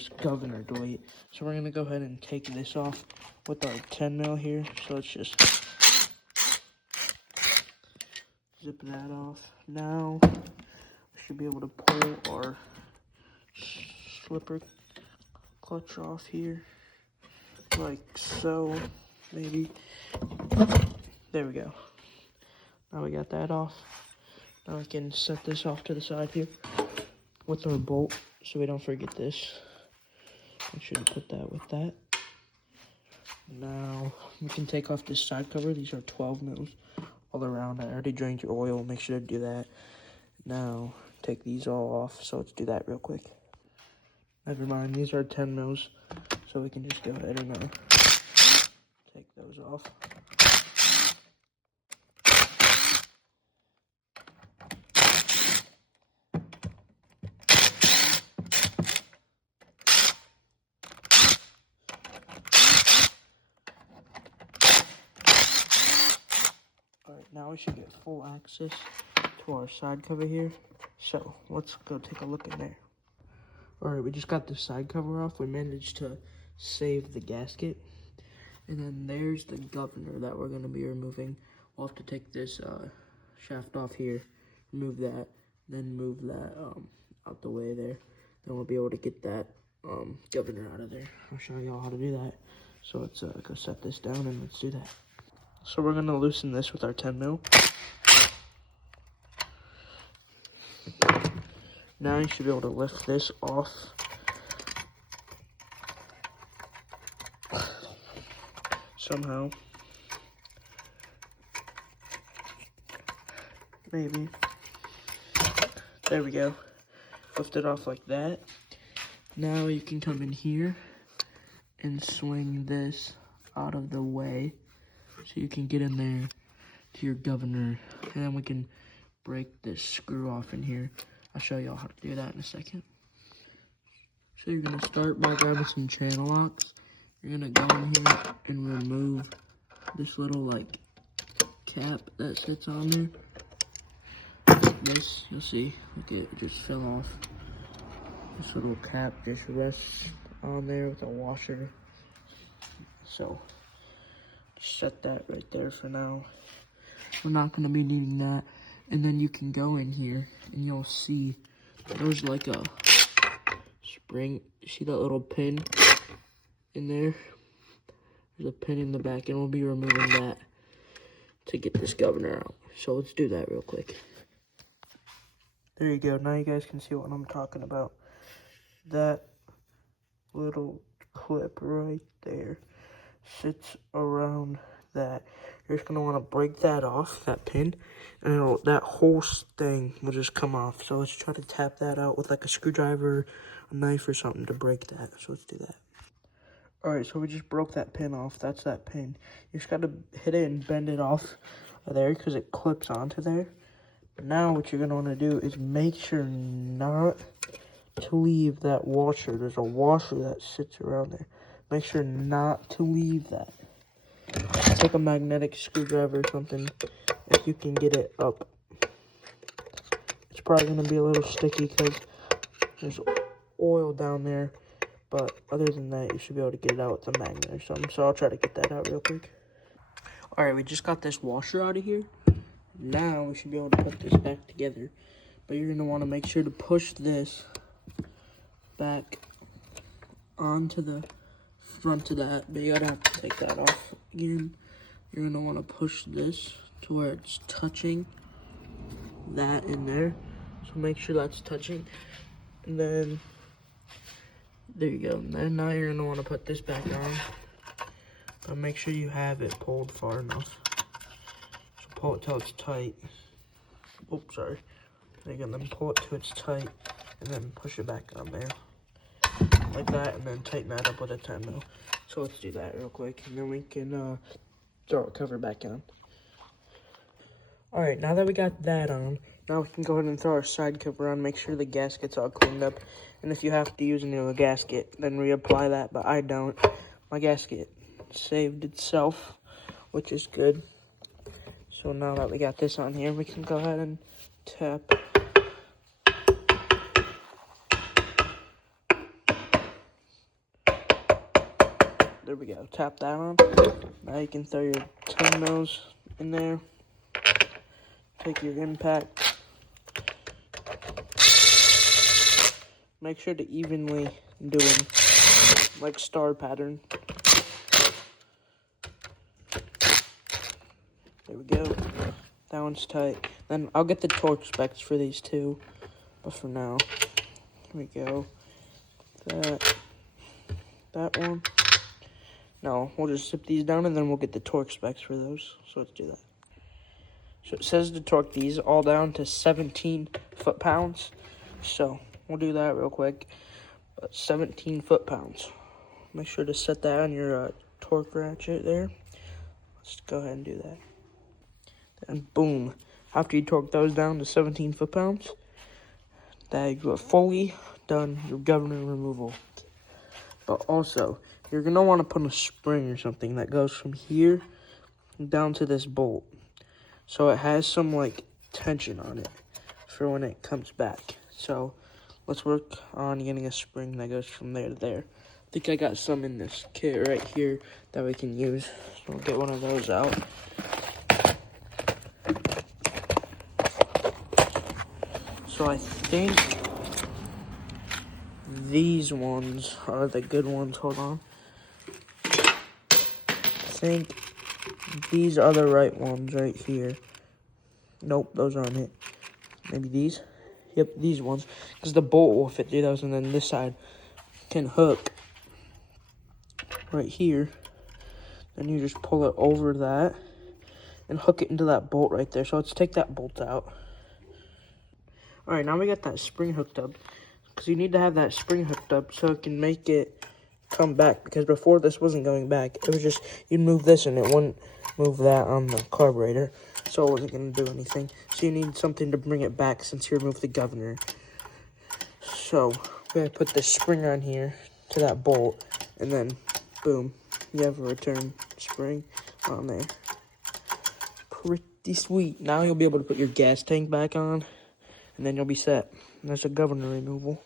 this governor delete. So we're gonna go ahead and take this off with our 10 mil here. So let's just zip that off. Now we should be able to pull our slipper clutch off here, like so, maybe. There we go. Now we got that off. Now we can set this off to the side here with our bolt so we don't forget this. Make sure to put that with that. Now we can take off this side cover. These are 12 mils all around. I already drained your oil. Make sure to do that. Now take these all off. So let's do that real quick. Never mind, these are 10 mils. So we can just go ahead and take those off. Alright, now we should get full access to our side cover here. So let's go take a look in there. Alright, we just got the side cover off. We managed to save the gasket. And then there's the governor that we're going to be removing. We'll have to take this shaft off here, remove that, then move that out the way there. Then we'll be able to get that governor out of there. I'll show y'all how to do that. So let's go set this down and let's do that. So we're going to loosen this with our 10 mil. Now you should be able to lift this off. Somehow. Maybe. There we go. Lift it off like that. Now you can come in here and swing this out of the way so you can get in there to your governor. And then we can break this screw off in here. I'll show y'all how to do that in a second. So you're gonna start by grabbing some channel locks. You're gonna go in here and remove this little like cap that sits on there. This, you'll see, look, it just fell off. This little cap just rests on there with a washer. So set that right there for now. We're not gonna be needing that. And then you can go in here and you'll see there's like a spring. See that little pin in there? There's a pin in the back, and we'll be removing that to get this governor out. So let's do that real quick. There you go. Now you guys can see what I'm talking about. That little clip right there sits around that. You're just gonna want to break that off, that pin, and that whole thing will just come off. So let's try to tap that out with like a screwdriver, a knife, or something to break that. So let's do that. Alright, so we just broke that pin off. That's that pin. You just gotta hit it and bend it off there because it clips onto there. Now what you're gonna want to do is make sure not to leave that washer. There's a washer that sits around there. Make sure not to leave that. Take a magnetic screwdriver or something if you can get it up. It's probably going to be a little sticky because there's oil down there. But other than that, you should be able to get it out with a magnet or something. So I'll try to get that out real quick. Alright, we just got this washer out of here. Now we should be able to put this back together. But you're going to want to make sure to push this back onto the front of that, but you gotta have to take that off again. You're gonna want to push this to where it's touching that in there, so make sure that's touching, and then there you go. And then now you're gonna want to put this back on, but make sure you have it pulled far enough. So pull it till it's tight. Oops, sorry. There you go. Then pull it till it's tight, and then push it back on there. Like that, and then tighten that up with a 10 mil. So let's do that real quick, and then we can throw our cover back on. Alright, now that we got that on, now we can go ahead and throw our side cover on, make sure the gasket's all cleaned up. And if you have to use a new gasket, then reapply that, but I don't. My gasket saved itself, which is good. So now that we got this on here, we can go ahead and tap There we go. Tap that on. Now you can throw your tongue nose in there. Take your impact. Make sure to evenly do them, like star pattern. There we go. That one's tight. Then I'll get the torque specs for these two. But for now, here we go. That one. No, we'll just zip these down and then we'll get the torque specs for those. So let's do that. So it says to torque these all down to 17 foot-pounds. So we'll do that real quick. 17 foot-pounds. Make sure to set that on your torque ratchet there. Let's go ahead and do that. And boom. After you torque those down to 17 foot-pounds, that you are fully done your governor removal. But also, you're going to want to put a spring or something that goes from here down to this bolt. So it has some, like, tension on it for when it comes back. So let's work on getting a spring that goes from there to there. I think I got some in this kit right here that we can use. So we'll get one of those out. So I think these ones are the good ones. Hold on. I think these are the right ones right here. Nope, those aren't it. Maybe these? Yep, these ones. Because the bolt will fit through those, and then this side can hook right here. Then you just pull it over that and hook it into that bolt right there. So let's take that bolt out. Alright, now we got that spring hooked up. Because you need to have that spring hooked up so it can make it come back. Because before this wasn't going back. It was just, you'd move this and it wouldn't move that on the carburetor. So it wasn't going to do anything. So you need something to bring it back since you removed the governor. So, we're going to put this spring on here to that bolt. And then, boom, you have a return spring on there. Pretty sweet. Now you'll be able to put your gas tank back on. And then you'll be set. And there's a governor removal.